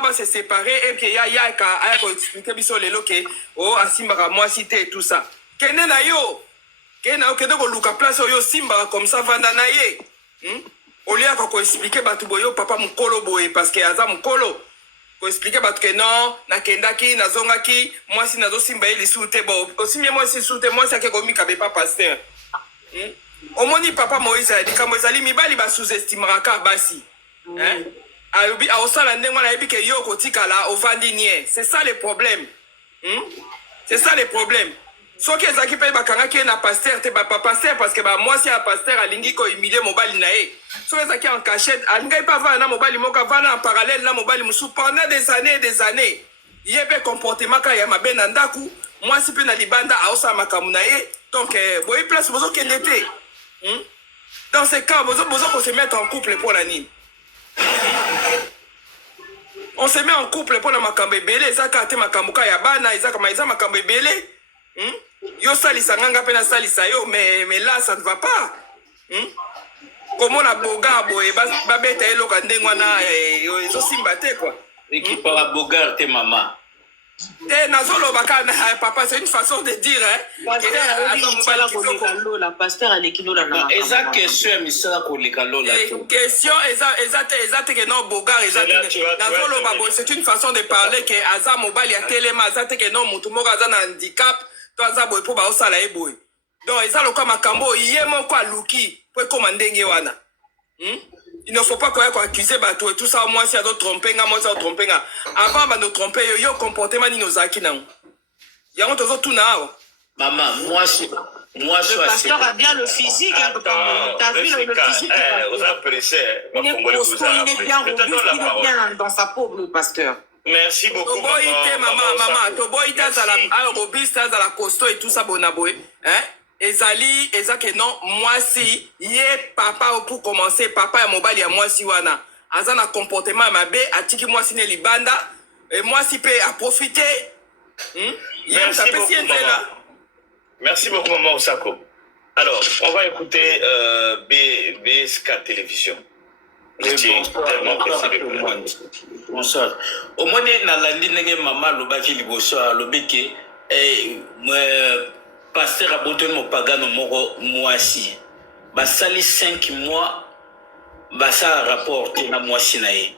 va se séparer et puis ya expliquer biso lelo ke oh asimba moi cité et tout ça. Kene na yo. Kene okende ko luka place yo simba comme ça vanda na ye. Au lieu ko expliquer batu boyo papa mukolo boye parce que aza mukolo. Ko expliquer batu ke non na kendaki na zongaki moi si nazo simba ye lisute bon aussi moi si sute moi ça ke komi kabe pas pasteur. Omoni papa Moïse a dit comme ezali mibali ba sous-estimera ka basi. C'est ça le problème. C'est ça le problème. Ce qui est qui paye bakanga qui est na pasteur, t'es pas pasteur parce que moi si un pasteur a lingi ko humilier mobile nae. Ce qui est en cachette, alngai pas va na mobile moka va na en parallèle na mobile musu pendant des années et des années. Yebe comportement ka ya mabe na ndaku, moi si pe na libanda a osa makamunae. Donc boy place bozo kendete. Dans ces cas, bozo se mettre en couple pour la nine. On se met en couple pour la makambe belé, ça kate makambuka ya bana, isa kama isa makambe belé. Yo salisa nganga pena salisa yo, mais là ça ne va pas. Comment la boga boye ba beta elo kandengwa na yo simbate quoi. Équipe para bogar te maman. Papa, c'est une façon de dire la pasteur a l'équilo la question que non bogar c'est une façon de parler que aza mobile ya telema azate que non mutumo aza na handicap to aza boy po ba osala e boy donc eza loka makambo yemo kwa luki po komandenge wana. Il ne faut pas qu'on accuse bateau et tout ça, moi si à d'autres tromper, moi si à tromper. Avant de nous tromper, yo comportement ni nos acquis non. Y'a on toujours tout na. Maman, moi le pasteur a bien le physique, hein, t'as vu le physique. Vous appréciez. Il est costaud, il est bien robuste, il est bien dans sa peau, le pasteur. Merci beaucoup. Maman, Toboïte à la robuste, à la costaud et tout ça, bonaboé. Hein? Ezali, ezake non, moi si, yé papa pour commencer, papa ya mobile ya moi si wana. Azana comportement ma bé, atiki moi si ne libanda, et moi si peut à profiter. Merci beaucoup, maman. Merci beaucoup, maman Osako. Alors, on va écouter BSK Télévision. Bonsoir. Au moins, dans la ligne, maman, le baki liboso, le beke, pasteur a boté mon pagano moro moisi. Basali 5 mois, basa rapporté na moisi nae.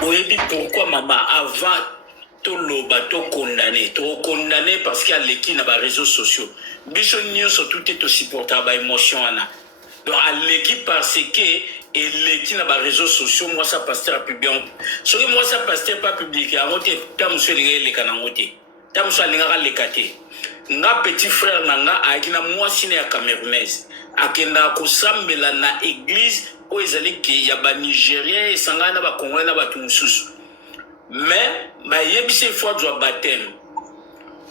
Boyebi pourquoi maman avant to loba to condamné parce qu'il y a l'équipe na ba réseaux sociaux. Biso nyonso tout est aussi supportable ba émotion ana. Donc à l'équipe parce que et l'équipe na ba réseaux sociaux moi ça pasteur a publié. Ce que moi ça pasteur pas publié avant te tam so les kanangote. Tam so linga le kate. Nga petit frère nanga akina mwasi ya camerounaise akenda kosambela na église o ezali ki ya ba nigérien esanga na ba congolais na ba tumususu mais ba yebise fois du baptême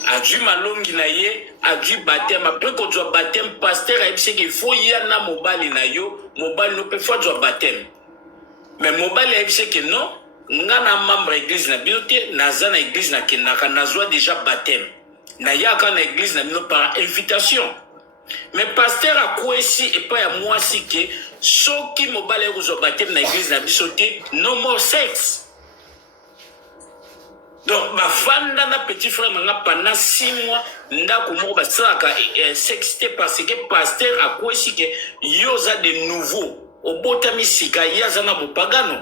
adu malongi na ye adu baptême après ko du baptême pasteur a yebise que faut y na mobali na yo mobali no peut fois du baptême mais mobali a yebise que non nga na membre église na biote naza na église na kenaka nazwa déjà baptême na yaka na église na mino par invitation mais pasteur a quoi ici et pas à moi si que ceux qui mobile ko baptême na église na bisoté no more sex donc ma fanda na petit frère nga pendant 6 mois ndako moko basaka sexté parce que pasteur a quoi ici que yoza de nouveau obotami sika yaza na bopagano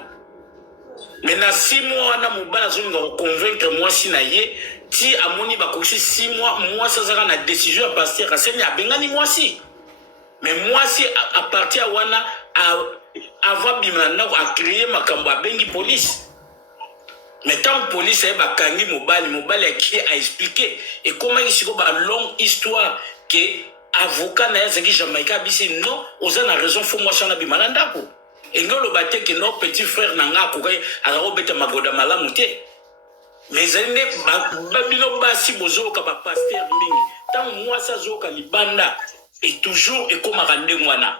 mais na 6 mois na mobile zo convaincre moi si na ye si amoni ba koshi 6 mois moi ça sera na décision à pasteur aseni abengani moi si mais moi si à partir wana avant bimana a créer makambo abengi police mais tant police ba kangi mobile qui a expliqué et comment ici ko ba longue histoire que avocat na yazaki Jamaïca bisi non ozana raison faut moi ça na bimana ndako et ngolo baté que non petit frère nanga ko ala robeta magoda malamu te. Mais elle n'est pas si bozo ka ba pasteur mingi tant moi ça zoka libanda et toujours et comme rande mwana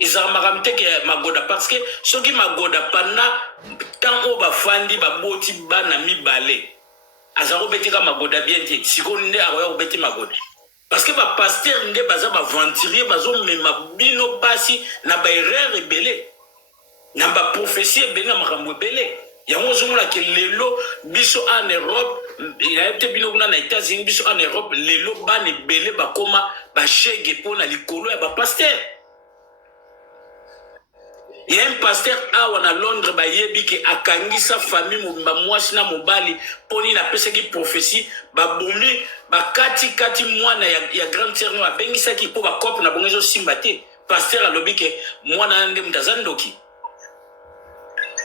ils maramte que magoda parce que ceux qui magoda pana tant o ba fandi ba boti bana mibale azaro betika magoda bien te sikonde aroya obeti magoda parce que ba pasteur nde baza ba venturier bazo mema bino basi na ba erreur rebelle na ba prophétie bena makambo belé yango ozomona ke lelo biso en Europe ya peut bino kuna na États-Unis biso en Europe lelo bana ebele bakoma bashege mpona likolo ya bapasteur. Il y a un pasteur à Londres bayebi ke akangisa famille mobimba mwasi na mobali poni na pesa ki prophétie babomi bakati kati mwana ya grande sœur no abengisa ki po ba couple na bongezo simbate pasteur alobi ke mwana nde mtazandoki.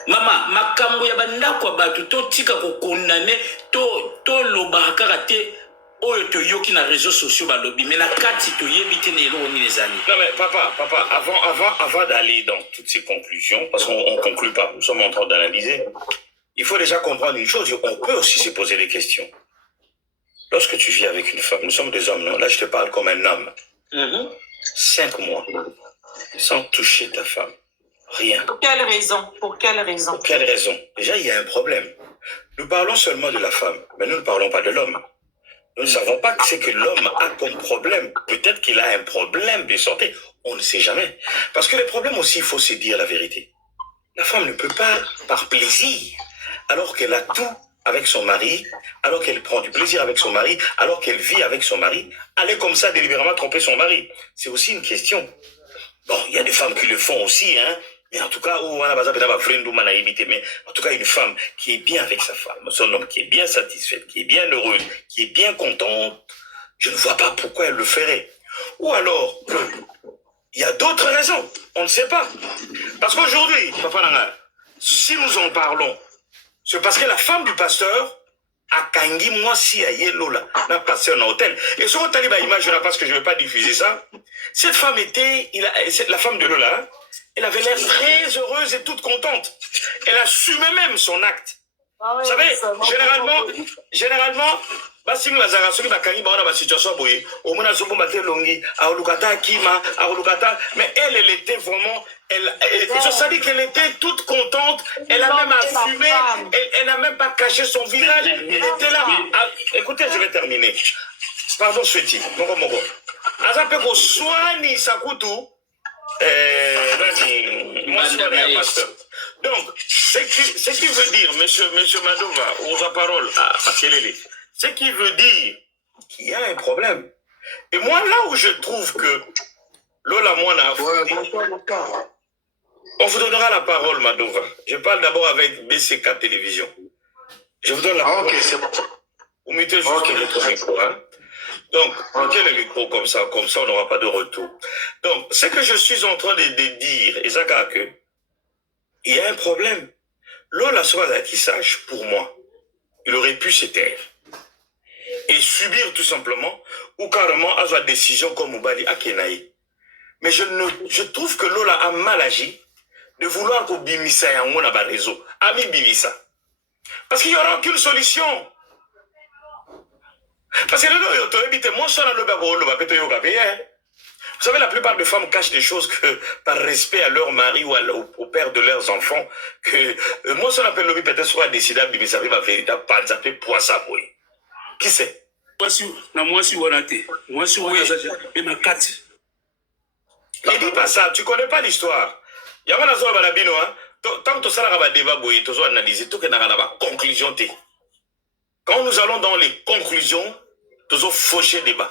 Mama makambo ya bandako batu to tika ko condamner to loba karate oyo to yoki na réseaux sociaux balobi mais na kati to yebite ne lo ni les amis. Non mais papa avant d'aller dans toutes ces conclusions parce qu'on conclut pas, nous sommes en train d'analyser. Il faut déjà comprendre une chose, on peut aussi se poser des questions. Lorsque tu vis avec une femme, nous sommes des hommes, non? Là je te parle comme un homme. 5 mois sans toucher ta femme. Rien. Pour quelle raison? Pour quelle raison? Pour quelle raison? Déjà, il y a un problème. Nous parlons seulement de la femme, mais nous ne parlons pas de l'homme. Nous ne savons pas ce que l'homme a comme problème. Peut-être qu'il a un problème de santé. On ne sait jamais. Parce que les problèmes aussi, il faut se dire la vérité. La femme ne peut pas, par plaisir, alors qu'elle a tout avec son mari, alors qu'elle prend du plaisir avec son mari, alors qu'elle vit avec son mari, aller comme ça délibérément tromper son mari. C'est aussi une question. Bon, il y a des femmes qui le font aussi, hein. Mais en tout cas, mais en tout cas, une femme qui est bien avec sa femme, son homme qui est bien satisfaite, qui est bien heureuse, qui est bien contente, je ne vois pas pourquoi elle le ferait. Ou alors, il y a d'autres raisons, on ne sait pas. Parce qu'aujourd'hui, Papa Nanga, si nous en parlons, c'est parce que la femme du pasteur a kangi moi si à Yelola, n'a pasteur dans l'hôtel. Et sur votre image, parce que je ne vais pas diffuser ça, cette femme était, la femme de Lola, elle avait l'air très heureuse et toute contente. Elle assumait même son acte. Ah ouais, vous savez, généralement, basing lazara soki bakangi baona ba situation boye au mona zobo longi a olukata kima a olukata mais elle était vraiment je savais qu'elle était toute contente, elle a même assumé, elle n'a même pas caché son visage, elle était là. Écoutez, je vais terminer. Pardon, Sweti, Moko. Azape ko soigner Sakutu. Donc, ce qui veut dire, monsieur Madova, aux parole à Makelele, ce qui veut dire qu'il y a un problème. Et moi, là où je trouve que Lola Moana, on vous donnera la parole, Madova. Je parle d'abord avec BCK Télévision. Je vous donne la parole. Ok, c'est bon. Vous mettez juste le micro, hein. Donc, mettez le micro comme ça on n'aura pas de retour. Donc, ce que je suis en train de dire, Ezaka, que il y a un problème. Lola Soaza qui sache, pour moi, il aurait pu se taire et subir tout simplement, ou carrément à sa décision comme Moubali Akenaï. Mais je trouve que Lola a mal agi de vouloir que Bimisa et Amon a réseau. Ami Bimisa. Parce qu'il n'y aura aucune solution. Parce que vous savez, la plupart des femmes cachent des choses que, par respect à leur mari ou au père de leurs enfants, que moi, ça l'appelle le peut-être soit décidé de Bimisa, ma véritable panzapé poisson. Qui c'est? Moi, si et ma carte. Ne dis pas ça, tu connais pas l'histoire. Il y a un zoa balabino, hein. Tant que ça va débat, tu dois analyser tout que n'a pas conclusion. Quand nous allons dans les conclusions, tu dois faucher débat.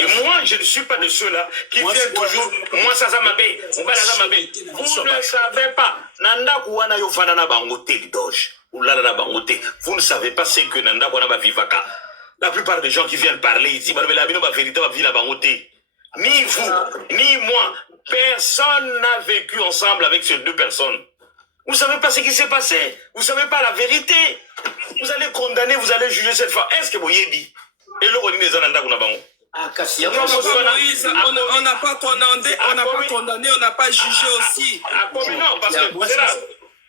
Et moi, je ne suis pas de ceux-là qui viennent toujours. Moi, ça m'a bé. Vous ne savez pas. Nanda kuwana yo fana na bangote lidoge. Vous ne savez pas ce que Nanda kuwana ba vivaka. La plupart des gens qui viennent parler ici, bah la vérité va vivre la bangote. Ni vous, ni moi, personne n'a vécu ensemble avec ces deux personnes. Vous ne savez pas ce qui s'est passé. Vous ne savez pas la vérité. Vous allez condamner, vous allez juger cette femme. Est-ce que vous y êtes? Et le Roni des Ananda Kunabango. On n'a pas condamné, on n'a pas jugé aussi. Non, parce que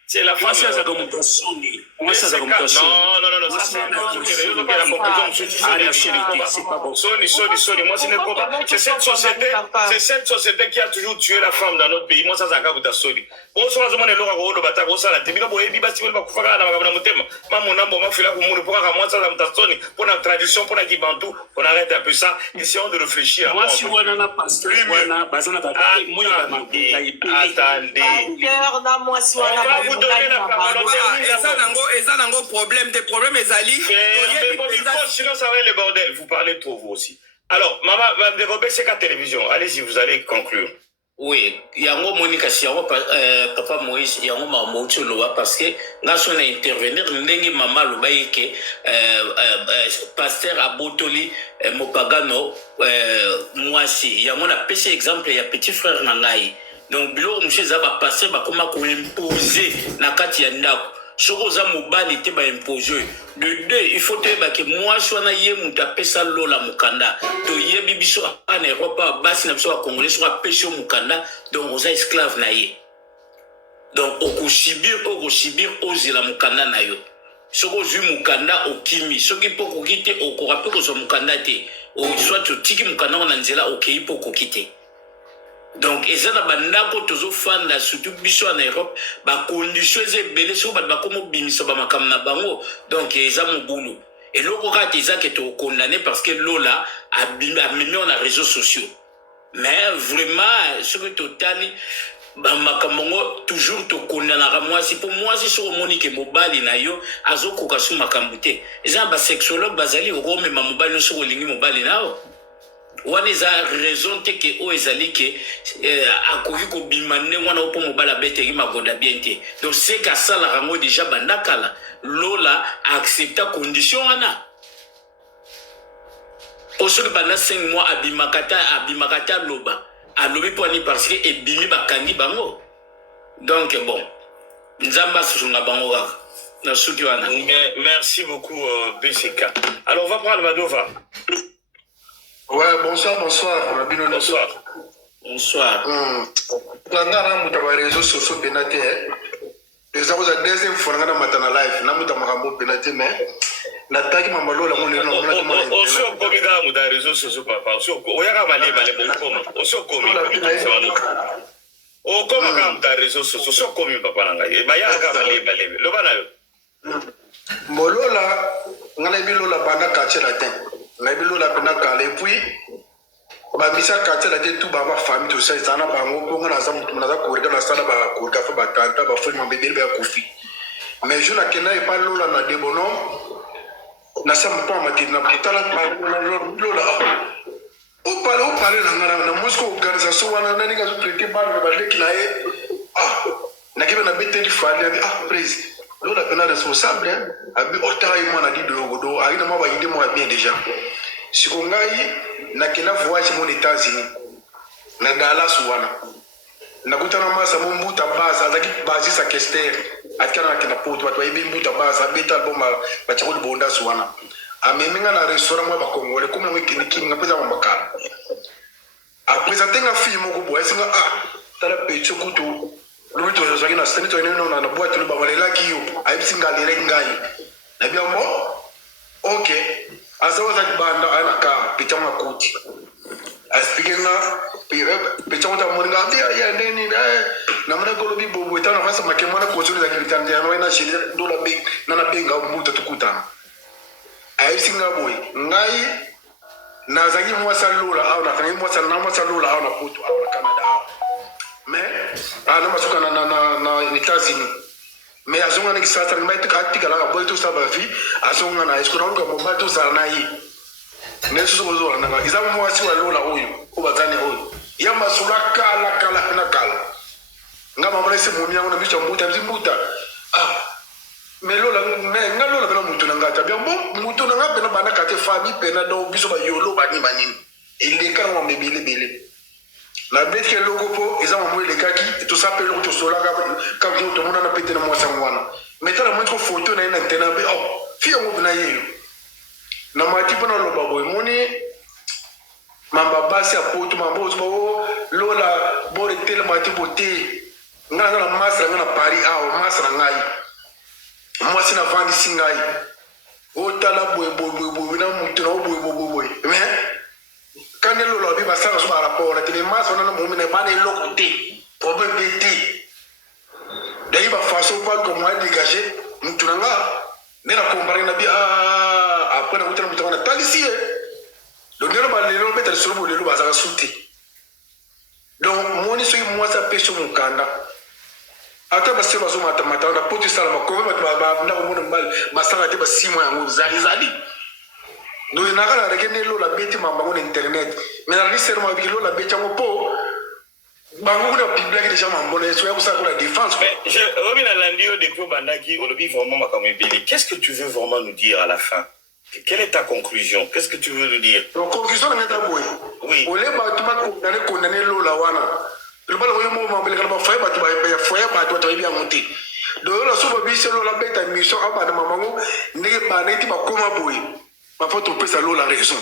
c'est la femme. Non, Non, C'est pas bon. Soni, moi, c'est cette société qui a toujours tué la femme dans notre pays. Moi, ça, c'est un cas de Soni. Bon, ça, c'est un rôle de bataille. Ça, la tébina, bon, et puis, basi, va faire la motema. Maman, on m'a fait la commune pour moi, ça, la Soni, pour la tradition, pour la Kibantou, on arrête un peu ça. Essayons de réfléchir. Moi, si on a pas, attendez. On va vous donner la parole. Eza nango problème, des problèmes ezali. Sinon, ça va être le bordel. Vous parlez trop, vous aussi. Alors, maman, Mme Dérobé, c'est qu'à télévision. Allez-y, vous allez conclure. Oui, yango monika si yango papa Moïse yango mamoto loa parce que nga so na intervenir ndenge mama lobai ke pasteur abotoli mopagano mwasi yango na pese exemple ya petit frère na ngai donc bilo monsieur za ba pasteur ba koma ko imposer na kati ya ndako soko za mobali te ba imposer de deux il faut te ba ke mwasi wana ye muta pesa lola mukanda to ye bibiso en Europe basi na biso ba congolais so ba pesa mukanda donc oza esclave na ye donc okosibir ozela mukanda na yo soko zu mukanda okimi soki poko kite okorape ko zo mukanda te o soit otiki mukanda na nzela okei poko kite. Donc, et ça, bandako tozo fanda surtout biso en Europe, ba conditions ebele so ba komo bimisa ba makam na bango. Donc, eza mo boulot. Et loko ka teza que to condamné parce que lola a mis en réseaux sociaux. Mais vraiment, ce que totali ba makamongo toujours to condamnera moi si pour moi c'est sur monique mobali na yo azoko kasu makambute. Eza ba sexologue bazali o me mobali so lingi mobali nao. Wana eza raison te ke o ezali ke akoki kobimane wana opo mobala beteki magonda bien te donc c'est ka sala rango déjà bandakala lola accepta condition wana osoki banda 5 mois abimakata loba alobi poani parce que ebimi bakangi bango donc bon nzamba sunga bango kaka na suki wana. Merci beaucoup BCK. Alors on va prendre Madova. Ouais, bonsoir. Bonsoir. Planga na muta réseaux sociaux penate. Les avons la deuxième fois na matana live na muta makambo penate mais na taki mamalo la ngone na ngona tuma. Oso komiga muta réseaux sociaux papa. Oso oyaka male mokoma. Oso komi. O koma ka muta réseaux sociaux. Oso komi papa nanga. E bayaka male. Lo bana yo. Molola ngana bilola bana kache la ten. Na bilola bana kale puis ba misa kache la ten tout ba famille tout ça sana bango ko ngana za mutu na za korika na sala ba korika fa batata ba fo mabebe ba kofi. Mais je na kena e pas lola na debono na sa mpa matina kutala ba lola. O pale na ngana na Moscow organisation wana na ninga zo traiter ba ba leki na e na kiba na beteli fali président lola pena responsable abi otayi mwana di dogodo aina mwa yinde mwa bien déjà sikongai na kena voyage mon États-Unis na Dallas wana na kutana masa mbuta base azaki base sa kester atkana kena poto watu ibi mbuta base abeta bomba bachakoli bonda wana ameminga na restaurant mwa bakongole kuma ngiki ngapeza mambakara après nga fille moko boye singa tala pecho kutu Louis Ozaki na seni to ino na boîte le babalela ki yo ayibisi ngalele ngai na bien mo OK asawa za banda ana ka pitama kuti aspikenga pitama ta moringa ya neni na mna kolobi bobo etana fasa makemana ko zuri za kitande ya na shiri dola big na benga muta tukutana ayibisi ngaboy ngai na zaki mwasa lola au na kangi mwasa na mwasa lola au na putu au na Canada mais na masuka na États-Unis mais azonga ni kisasa ni maiti katika la boy to saba fi azonga na esiko na bomba to sana na yi neso bozo na nga izamu mwasi wa lola huyu ubazani huyu ya masula kala na kala ngama mrese mumia ngona bicha mbuta melola ngalola bela mutu na ngata bien bon mutu na ngapa na bana kate famille pena do biso ba yolo bani il ka ngwa mebele la bête que logo po ils ont envoyé les kaki tout ça pelo to sola ka vient to mona na pété na mwasa mwana metala montre photo na ina tena be fi ngo na yelo na mati pona lo babo moni mamba basi a poto mambo zo lola bore tel mati boté ngana na masra ngana Paris masra ngai mwasi na vandi singai otala boye na mutu na boye mais quand le lobby va ça sur rapport la télé masse on a mon ne pas les côté problème pété d'ailleurs va façon pas comme moi dégager mutu nga ne na comparer na bien après na mutu na talisi donc ne ba le mettre sur le lo ba ça sauter donc moi ni soki moi ça pêche mon kanda ata basi bazo matamata na poti sala ba ko ba na ko mon mbal basanga te ba 6 mois yango zali donc il n'a pas regardé la bête sur internet mais la liste c'est moi la bête en pot bango na public déjà mamboné soit pour ça pour la défense mais je reviens à l'andio depuis bandaki au lobby vraiment makamebeli qu'est-ce que tu veux vraiment nous dire à la fin quelle est ta conclusion qu'est-ce que tu veux nous dire donc conclusion n'est pas bonne oui on les ba tu vas condamner lola wana le bal voyons mo mambele kana ba foyer ba tu ba foyer ba tu bien monter donc la soba bi c'est la bête mission aba na mamango ne ba na ti ba koma boy parfois tu peux saluer la raison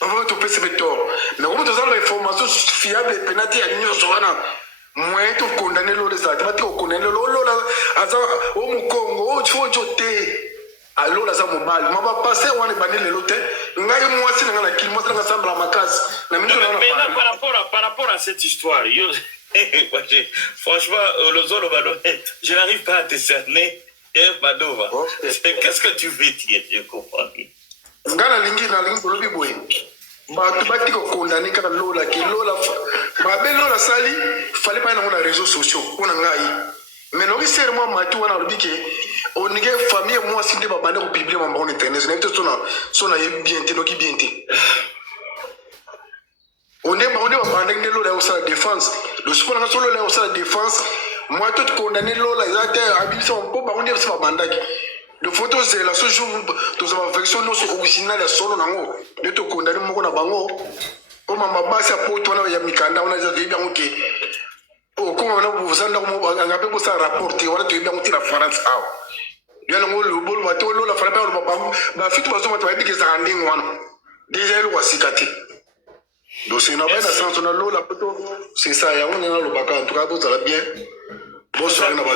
parfois tu peux se mettre tort mais comme tu as l'information fiable et pénalité à l'union soana moi tu condamner l'eau de ça tu vas te condamner l'eau là au Congo il faut jeter alors là ça mon mal ma va passer on est banni le lote ngai moi si na kili moi ça semble à ma case mais par rapport à cette histoire franchement le zolo balonette je n'arrive pas à te cerner Madova qu'est-ce que tu veux dire je comprends ngana lingi lobi boy ba tu bati ko condamner kaka lola ki lola ba be lola sali fallait pas na réseaux sociaux on ngai mais non c'est moi matu wana lobi ke on nige famille moi si ba bande ko publier mon bon internet c'est net sona bien te loki bien te on est ba bande ne lola au sa défense le sport na solo la au sa défense moi tout condamner lola exacte abisa on peut ba on est ba bandaki de photos c'est la seule jour tous avons version non sur original ya solo nango de to condamner moko na bango o mama basi apo to na ya mikanda on a déjà bien OK o ko na vous anda mo nga pe ko sa rapporter wala to bien on tira France aw bien ngo le bol ba to lo la fara ba ba fitu ba so ma to ba dikeza nding wana déjà le wasikati donc c'est na ba na sens on a lo la poto c'est ça ya on na lo baka en tout cas vous allez bien bonsoir na ba